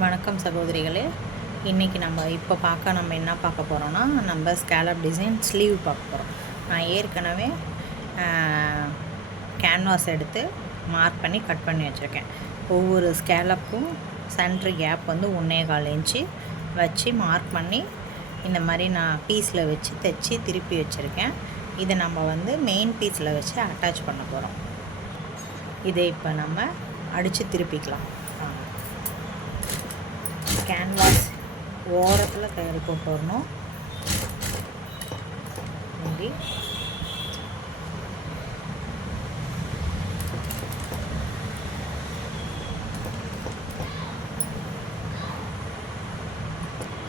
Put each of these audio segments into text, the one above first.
வணக்கம் சகோதரிகளே. இன்றைக்கி நம்ம என்ன பார்க்க போகிறோன்னா, நம்ம ஸ்கேலப் டிசைன் ஸ்லீவ் பார்க்க போகிறோம். நான் ஏற்கனவே கேன்வாஸ் எடுத்து மார்க் பண்ணி கட் பண்ணி வச்சுருக்கேன். ஒவ்வொரு ஸ்கேலப்புக்கும் சென்ட்ரு கேப் வந்து 1.25 இன்ச்சு வச்சு மார்க் பண்ணி இந்த மாதிரி நான் பீஸில் வச்சு தைச்சி திருப்பி வச்சுருக்கேன். இதை நம்ம வந்து மெயின் பீஸில் வச்சு அட்டாச் பண்ண போகிறோம். இதை இப்போ நம்ம அடித்து திருப்பிக்கலாம். கேன்வாஸ் ஓரத்தில் தையல் போட்டு வரணும். இப்படி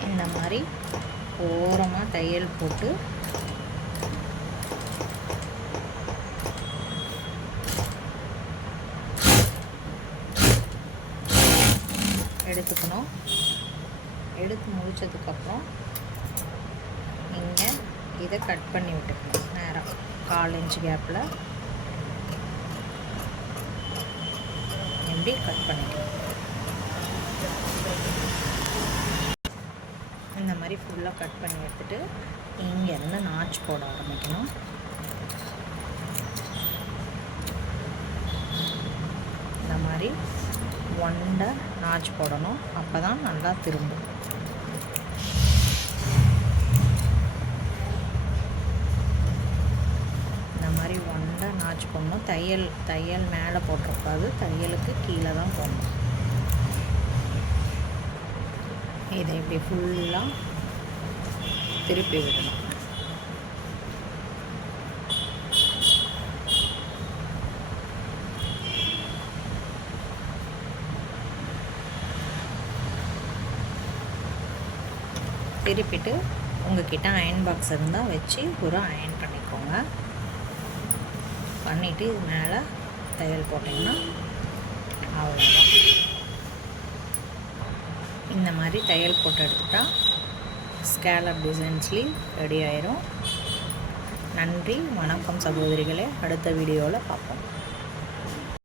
இந்த மாதிரி ஓரமாக தையல் போட்டு எடுத்துக்கணும். எடுத்து முடித்ததுக்கப்புறம் இங்கே இதை கட் பண்ணி விட்டுக்கணும். நேராக 1/4 இன்ச் கேப்பில் எப்படி கட் பண்ணிக்கணும். இந்த மாதிரி ஃபுல்லாக கட் பண்ணி எடுத்துகிட்டு இங்கேருந்து நாச் போட ஆரம்பிக்கணும். இந்த மாதிரி ஒண்டை நாச் போடணும். அப்போ தான் நல்லா திரும்பும். இந்த மாதிரி ஒண்டை நாச் போடணும். தையல் மேலே போட்டிருக்காது, தையலுக்கு கீழே தான் போடணும். இதை இப்படி ஃபுல்லாக திருப்பி விடணும். திருப்பிட்டு உங்கள்கிட்ட அயன் பாக்ஸ் இருந்தால் வச்சு ஒரு அயன் பண்ணிக்கோங்க. பண்ணிவிட்டு இது மேலே தையல் போட்டிங்கன்னா அவ்வளோதான். இந்த மாதிரி தையல் போட்டு எடுத்துட்டால் ஸ்கேலப் டிசைன் ஸ்லீவ் ரெடி ஆயிரும். நன்றி, வணக்கம் சகோதரிகளே. அடுத்த வீடியோவில் பார்ப்போம்.